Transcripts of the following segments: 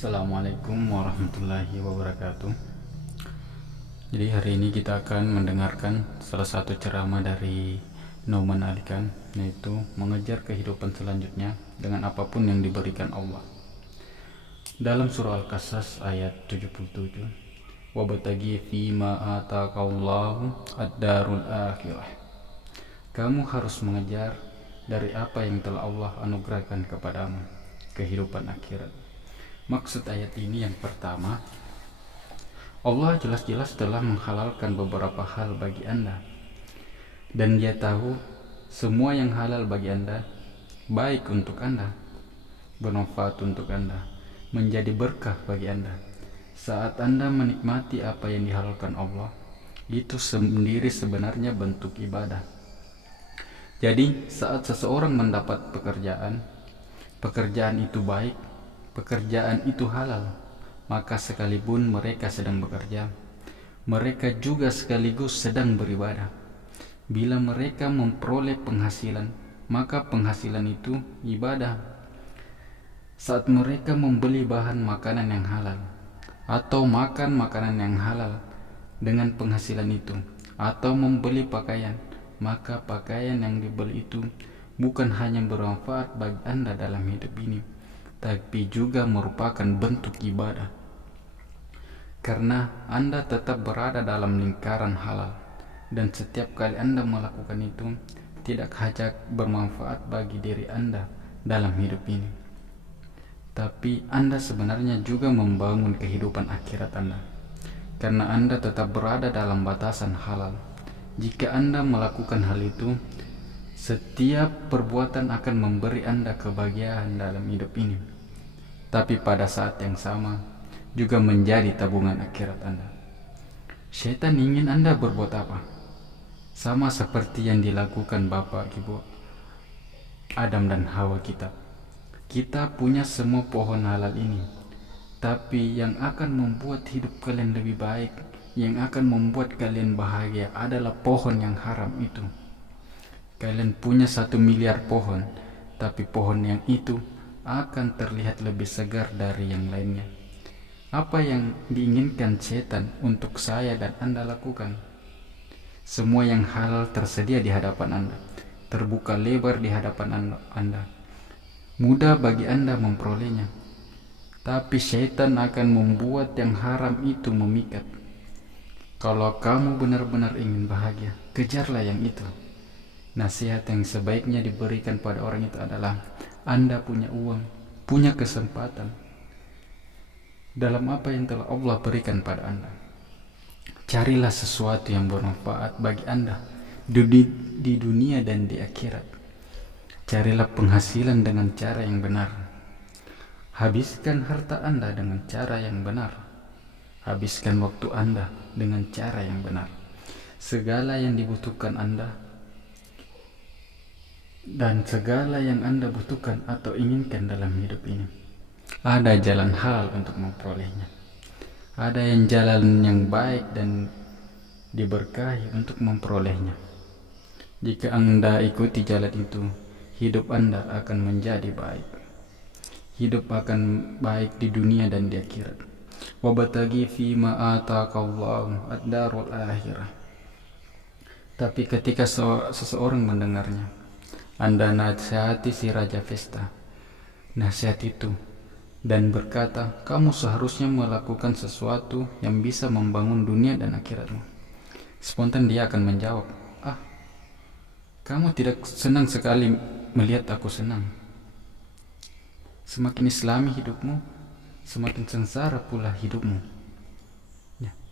Assalamualaikum warahmatullahi wabarakatuh. Jadi hari ini kita akan mendengarkan salah satu ceramah dari Nauman Alikan, yaitu mengejar kehidupan selanjutnya dengan apapun yang diberikan Allah. Dalam surah Al-Qasas ayat 77, wabtaghi fima ataqallahu ad-darul akhirah. Kamu harus mengejar dari apa yang telah Allah anugerahkan kepadamu, kehidupan akhirat. Maksud ayat ini yang pertama, Allah jelas-jelas telah menghalalkan beberapa hal bagi Anda, dan Dia tahu semua yang halal bagi Anda baik untuk Anda, bermanfaat untuk Anda, menjadi berkah bagi Anda. Saat Anda menikmati apa yang dihalalkan Allah, itu sendiri sebenarnya bentuk ibadah. Jadi saat seseorang mendapat pekerjaan itu baik, pekerjaan itu halal, maka sekalipun mereka sedang bekerja, mereka juga sekaligus sedang beribadah. Bila mereka memperoleh penghasilan, maka penghasilan itu ibadah. Saat mereka membeli bahan makanan yang halal, atau makan makanan yang halal dengan penghasilan itu, atau membeli pakaian, maka pakaian yang dibeli itu bukan hanya bermanfaat bagi Anda dalam hidup ini, tapi juga merupakan bentuk ibadah, karena Anda tetap berada dalam lingkaran halal, dan setiap kali Anda melakukan itu tidak hanya bermanfaat bagi diri Anda dalam hidup ini, tapi Anda sebenarnya juga membangun kehidupan akhirat Anda, karena Anda tetap berada dalam batasan halal. Jika Anda melakukan hal itu, setiap perbuatan akan memberi Anda kebahagiaan dalam hidup ini, tapi pada saat yang sama juga menjadi tabungan akhirat Anda. Syaitan ingin Anda berbuat apa? Sama seperti yang dilakukan Bapak Ibu Adam dan Hawa kita. Kita punya semua pohon halal ini, tapi yang akan membuat hidup kalian lebih baik, yang akan membuat kalian bahagia adalah pohon yang haram itu. Kalian punya 1 miliar pohon, tapi pohon yang itu akan terlihat lebih segar dari yang lainnya. Apa yang diinginkan setan untuk saya dan Anda lakukan? Semua yang halal tersedia di hadapan Anda, terbuka lebar di hadapan Anda, mudah bagi Anda memperolehnya. Tapi setan akan membuat yang haram itu memikat. Kalau kamu benar-benar ingin bahagia, kejarlah yang itu. Nasihat yang sebaiknya diberikan pada orang itu adalah, Anda punya uang, punya kesempatan dalam apa yang telah Allah berikan pada Anda. Carilah sesuatu yang bermanfaat bagi Anda di dunia dan di akhirat. Carilah penghasilan dengan cara yang benar. Habiskan harta Anda dengan cara yang benar. Habiskan waktu Anda dengan cara yang benar. Segala yang dibutuhkan Anda dan segala yang Anda butuhkan atau inginkan dalam hidup ini, ada jalan halal untuk memperolehnya. Ada yang jalan yang baik dan diberkahi untuk memperolehnya. Jika Anda ikuti jalan itu, hidup Anda akan menjadi baik. Hidup akan baik di dunia dan di akhirat. Wabtaghi fima ataqallahu ad-darul akhirah. Tapi ketika seseorang mendengarnya, Anda nasihati si Raja Vesta nasihat itu dan berkata, kamu seharusnya melakukan sesuatu yang bisa membangun dunia dan akhiratmu. Spontan dia akan menjawab, kamu tidak senang sekali melihat aku senang. Semakin islami hidupmu, semakin sengsara pula hidupmu.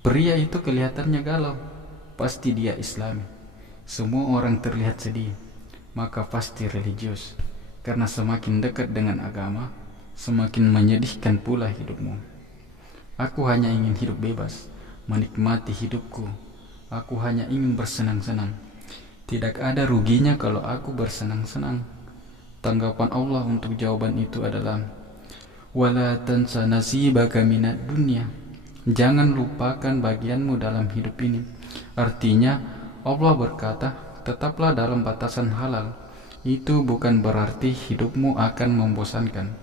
Pria itu kelihatannya galau, pasti dia islami. Semua orang terlihat sedih, maka pasti religius. Karena semakin dekat dengan agama, semakin menyedihkan pula hidupmu. Aku hanya ingin hidup bebas, menikmati hidupku. Aku hanya ingin bersenang-senang. Tidak ada ruginya kalau aku bersenang-senang. Tanggapan Allah untuk jawaban itu adalah, wala tansa nasibaka minad dunya. Jangan lupakan bagianmu dalam hidup ini. Artinya Allah berkata, tetaplah dalam batasan halal. Itu bukan berarti hidupmu akan membosankan.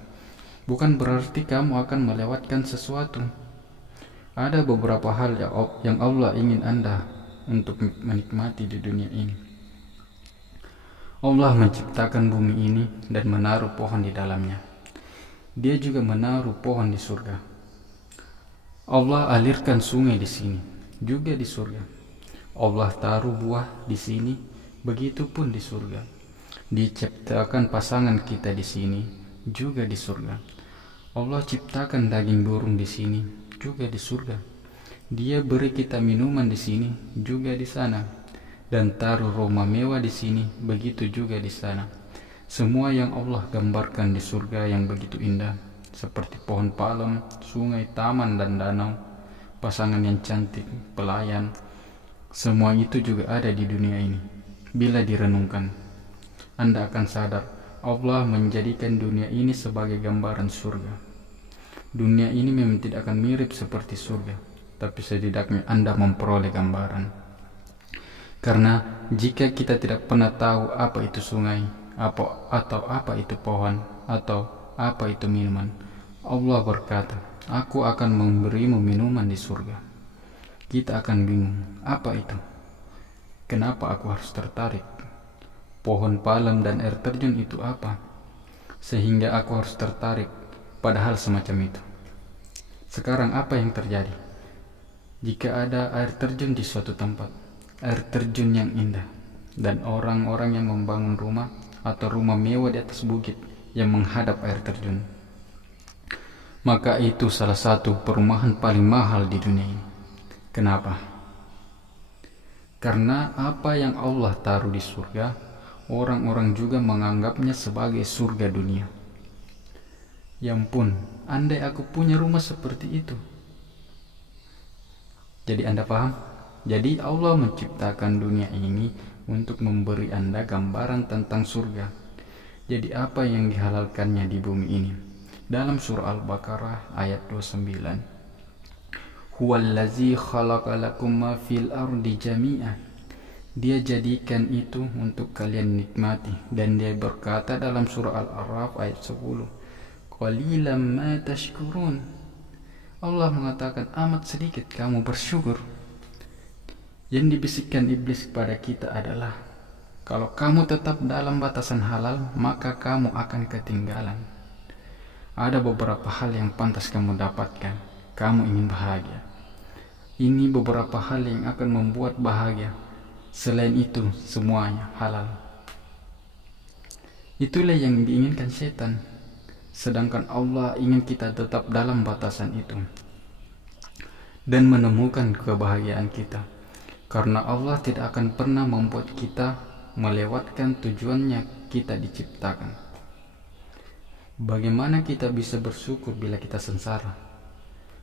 bukan berarti kamu akan melewatkan sesuatu. Ada beberapa hal yang Allah ingin Anda untuk menikmati di dunia ini. Allah menciptakan bumi ini dan menaruh pohon di dalamnya. Dia juga menaruh pohon di surga. Allah alirkan sungai di sini, juga di surga. Allah taruh buah di sini, begitupun di surga. Diciptakan pasangan kita di sini, juga di surga. Allah ciptakan daging burung di sini, juga di surga. Dia beri kita minuman di sini, juga di sana, dan taruh rumah mewah di sini, begitu juga di sana. Semua yang Allah gambarkan di surga yang begitu indah, seperti pohon palem, sungai, taman, dan danau, pasangan yang cantik, pelayan, semua itu juga ada di dunia ini. Bila direnungkan, Anda akan sadar Allah menjadikan dunia ini sebagai gambaran surga. Dunia ini memang tidak akan mirip seperti surga, tapi setidaknya Anda memperoleh gambaran. Karena jika kita tidak pernah tahu apa itu sungai, atau apa itu pohon, atau apa itu minuman, Allah berkata, "Aku akan memberimu minuman di surga." Kita akan bingung, apa itu? Kenapa aku harus tertarik? Pohon palem dan air terjun itu apa? Sehingga aku harus tertarik pada hal semacam itu. Sekarang apa yang terjadi? Jika ada air terjun di suatu tempat, air terjun yang indah, dan orang-orang yang membangun rumah atau rumah mewah di atas bukit yang menghadap air terjun, maka itu salah satu perumahan paling mahal di dunia ini. Kenapa? Karena apa yang Allah taruh di surga, orang-orang juga menganggapnya sebagai surga dunia. Ya ampun, andai aku punya rumah seperti itu. Jadi Anda paham? Jadi Allah menciptakan dunia ini untuk memberi Anda gambaran tentang surga. Jadi apa yang dihalalkannya di bumi ini? Dalam surah Al-Baqarah ayat 29. Huwallazi khalaqa lakum ma fil ardi jami'an. Dia jadikan itu untuk kalian nikmati, dan dia berkata dalam surah Al-A'raf ayat 10. Qalilan ma tashkurun. Allah mengatakan amat sedikit kamu bersyukur. Yang dibisikkan iblis kepada kita adalah, kalau kamu tetap dalam batasan halal, maka kamu akan ketinggalan. Ada beberapa hal yang pantas kamu dapatkan. Kamu ingin bahagia. Ini beberapa hal yang akan membuat bahagia. Selain itu, semuanya halal. Itulah yang diinginkan setan. Sedangkan Allah ingin kita tetap dalam batasan itu dan menemukan kebahagiaan kita. Karena Allah tidak akan pernah membuat kita melewatkan tujuannya kita diciptakan. Bagaimana kita bisa bersyukur bila kita sengsara?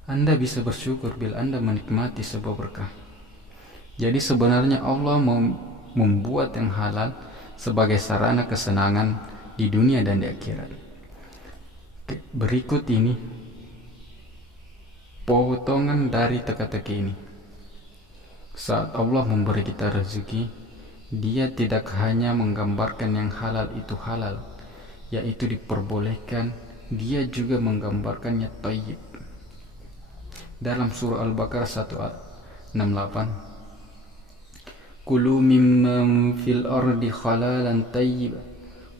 Anda bisa bersyukur bila Anda menikmati sebuah berkah. Jadi sebenarnya Allah membuat yang halal sebagai sarana kesenangan di dunia dan di akhirat. Berikut ini potongan dari teka-teki ini. Saat Allah memberi kita rezeki, Dia tidak hanya menggambarkan yang halal itu halal, yaitu diperbolehkan, Dia juga menggambarkannya thayyib. Dalam surah Al-Baqarah 168, Kulu mimman fil ardi halalan thayyib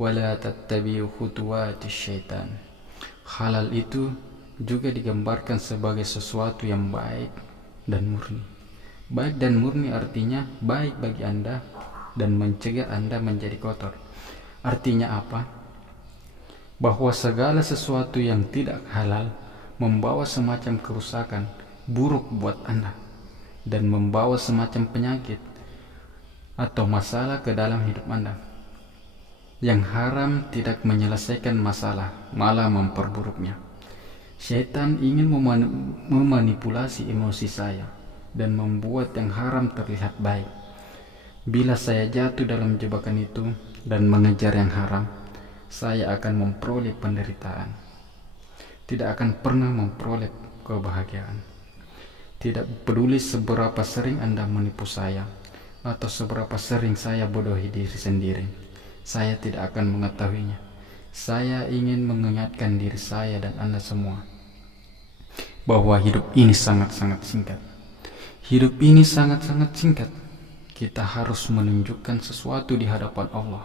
wa la tattabi'u khutuwatis syaitan. Halal itu juga digambarkan sebagai sesuatu yang baik dan murni. Baik dan murni artinya baik bagi Anda dan mencegah Anda menjadi kotor. Artinya apa? Bahwa segala sesuatu yang tidak halal membawa semacam kerusakan buruk buat Anda dan membawa semacam penyakit atau masalah ke dalam hidup Anda. Yang haram tidak menyelesaikan masalah, malah memperburuknya. Syaitan ingin memanipulasi emosi saya dan membuat yang haram terlihat baik. Bila saya jatuh dalam jebakan itu dan mengejar yang haram, saya akan memperoleh penderitaan. Tidak akan pernah memperoleh kebahagiaan. Tidak peduli seberapa sering Anda menipu saya atau seberapa sering saya bodohi diri sendiri, saya tidak akan mengetahuinya. Saya ingin mengingatkan diri saya dan Anda semua bahwa hidup ini sangat-sangat singkat. Hidup ini sangat-sangat singkat. Kita harus menunjukkan sesuatu di hadapan Allah.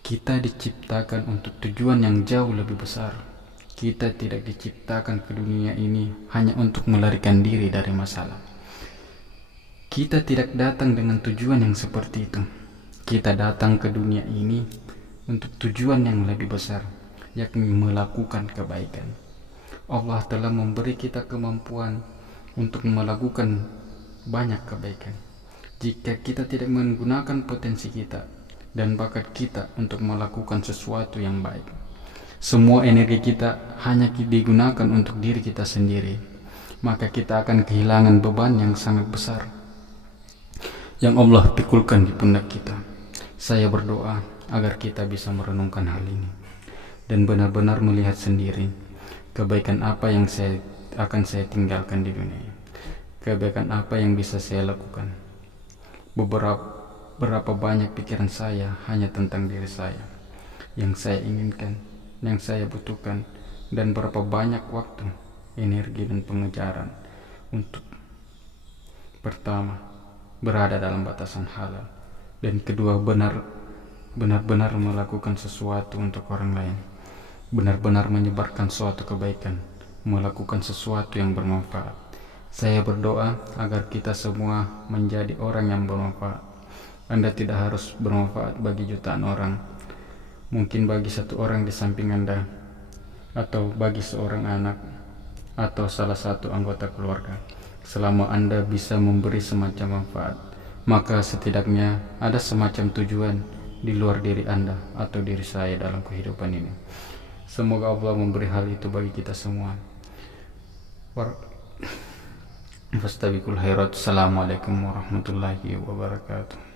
Kita diciptakan untuk tujuan yang jauh lebih besar. Kita tidak diciptakan ke dunia ini hanya untuk melarikan diri dari masalah. Kita tidak datang dengan tujuan yang seperti itu. Kita datang ke dunia ini untuk tujuan yang lebih besar, yakni melakukan kebaikan. Allah telah memberi kita kemampuan untuk melakukan banyak kebaikan. Jika kita tidak menggunakan potensi kita dan bakat kita untuk melakukan sesuatu yang baik, semua energi kita hanya digunakan untuk diri kita sendiri, maka kita akan kehilangan beban yang sangat besar yang Allah pikulkan di pundak kita. Saya berdoa agar kita bisa merenungkan hal ini dan benar-benar melihat sendiri kebaikan apa yang akan saya tinggalkan di dunia ini. Kebaikan apa yang bisa saya lakukan. Berapa banyak pikiran saya hanya tentang diri saya, yang saya inginkan, yang saya butuhkan, dan berapa banyak waktu, energi, dan pengejaran untuk pertama, berada dalam batasan halal, dan kedua, benar-benar melakukan sesuatu untuk orang lain, benar-benar menyebarkan suatu kebaikan, melakukan sesuatu yang bermanfaat. Saya berdoa agar kita semua menjadi orang yang bermanfaat. Anda tidak harus bermanfaat bagi jutaan orang, mungkin bagi satu orang di samping Anda, atau bagi seorang anak, atau salah satu anggota keluarga. Selama Anda bisa memberi semacam manfaat, maka setidaknya ada semacam tujuan di luar diri Anda atau diri saya dalam kehidupan ini. Semoga Allah memberi hal itu bagi kita semua. Fastabiqul khairat. Assalamualaikum warahmatullahi wabarakatuh.